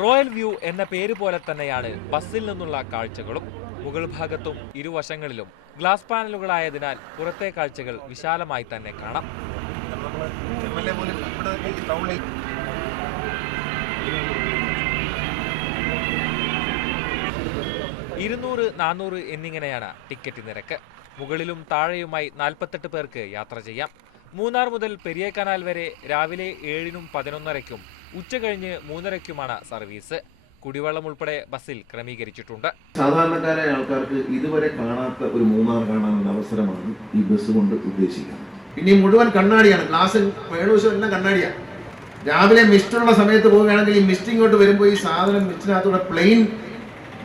Royal view എന്ന പേര് പോലെ തന്നെയാണ് ബസ്സിൽ നിന്നുള്ള കാഴ്ചകളും. മുകൾ ഭാഗത്തും ഇരുവശങ്ങളിലും ഗ്ലാസ് പാനലുകളായതിനാൽ പുറത്തെ കാഴ്ചകൾ വിശാലമായി തന്നെ കാണാം. 200-400 എന്നിങ്ങനെയാണ് ടിക്കറ്റ് നിരക്ക്. മുകളിലും താഴെയുമായി 48 പേർക്ക് യാത്ര ചെയ്യാം. മൂന്നാർ മുതൽ പെരിയ കനാൽ വരെ രാവിലെ 7-നും 11:30-ക്കും ഉച്ചകഴിഞ്ഞ് 3:30-ക്കുമാണ് സർവീസ്. കുടിവെള്ളം ഉൾപ്പെടെ ബസ്സിൽ ക്രമീകരിച്ചിട്ടുണ്ട്. സാധാരണക്കാരായ ആൾക്കാർക്ക് ഇതുവരെ കാണാത്ത ഒരു മൂന്നാർ കാണാനുള്ള അവസരമാണ് ഈ ബസ് കൊണ്ട് ഉദ്ദേശിക്കുന്നത്. ഇനി മുഴുവൻ കണ്ണാടിയാണ്, ഗ്ലാസ് വേണുവശം എല്ലാം കണ്ണാടിയാണ്. രാവിലെ മിസ്റ്റുള്ള സമയത്ത് പോവുകയാണെങ്കിൽ ഈ മിസ്റ്റ് ഇങ്ങോട്ട് വരുമ്പോൾ ഈ സാധനം മിസ്റ്റിനകത്തൂടെ പ്ലെയിൻ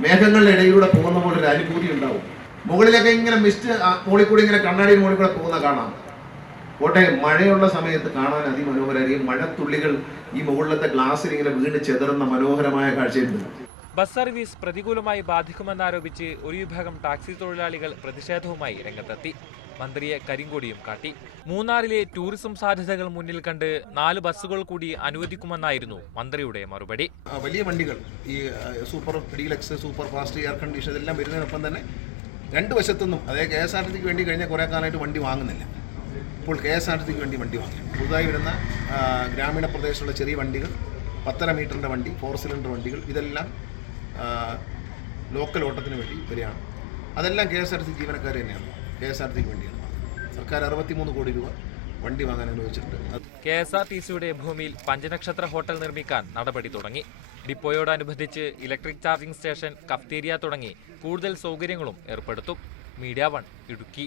മേഘങ്ങളുടെ ഇടയിലൂടെ പോകുന്ന പോലെ ഒരു അനുഭൂതി ഉണ്ടാവും. മുകളിലൊക്കെ ഇങ്ങനെ മിസ്റ്റ് മുകളിൽ കൂടി ഇങ്ങനെ കണ്ണാടിയിൽ മുകളിൽ കൂടെ പോകുന്ന കാണാം. കോട്ടയം മഴയുള്ള സമയത്ത് കാണാൻ അതിമനോഹരമായിരിക്കും. മഴത്തുള്ളികൾ ഈ മുകളിലത്തെ ഗ്ലാസ്സിൽ ഇങ്ങനെ വീണ് ചെതറുന്ന മനോഹരമായ കാഴ്ചയുണ്ട്. ബസ് സർവീസ് പ്രതികൂലമായി ബാധിക്കുമെന്നാരോപിച്ച് ഒരു വിഭാഗം ടാക്സി തൊഴിലാളികൾ പ്രതിഷേധവുമായി രംഗത്തെത്തി. മന്ത്രിയെ കരിങ്കൊടിയും കാട്ടി. മൂന്നാറിലെ ടൂറിസം സാധ്യതകൾ മുന്നിൽ കണ്ട് 4 ബസ്സുകൾ കൂടി അനുവദിക്കുമെന്നായിരുന്നു മന്ത്രിയുടെ മറുപടി. വലിയ വണ്ടികൾ, ഈ super deluxe, super fast, air condition ഇതെല്ലാം വരുന്നതിനൊപ്പം തന്നെ രണ്ട് വശത്തുനിന്നും, അതായത് KSRTCക്ക് വേണ്ടി കഴിഞ്ഞ കുറേ കാലമായിട്ട് വണ്ടി വാങ്ങുന്നില്ല. ഇപ്പോൾ KSRTCക്ക് വേണ്ടി വണ്ടി വാങ്ങും. പുതുതായി വരുന്ന ഗ്രാമീണ പ്രദേശത്തുള്ള ചെറിയ വണ്ടികൾ, 10.5 മീറ്ററിൻ്റെ വണ്ടി, 4 സിലിണ്ടർ വണ്ടികൾ, ഇതെല്ലാം ലോക്കൽ ഓട്ടത്തിന് വേണ്ടി വരികയാണ്. അതെല്ലാം KSRTC ജീവനക്കാർ തന്നെയാണ്, KSRTCക്ക് വേണ്ടിയാണ്. സർക്കാർ 63 കോടി രൂപ വണ്ടി വാങ്ങാൻ അനുവദിച്ചിട്ടുണ്ട്. KSRTCയുടെ ഭൂമിയിൽ പഞ്ചനക്ഷത്ര ഹോട്ടൽ നിർമ്മിക്കാൻ നടപടി തുടങ്ങി. ഡിപ്പോയോടനുബന്ധിച്ച് ഇലക്ട്രിക് ചാർജിംഗ് സ്റ്റേഷൻ, കഫ്തീരിയ തുടങ്ങി കൂടുതൽ സൗകര്യങ്ങളും ഏർപ്പെടുത്തും. മീഡിയ 1 ഇടുക്കി.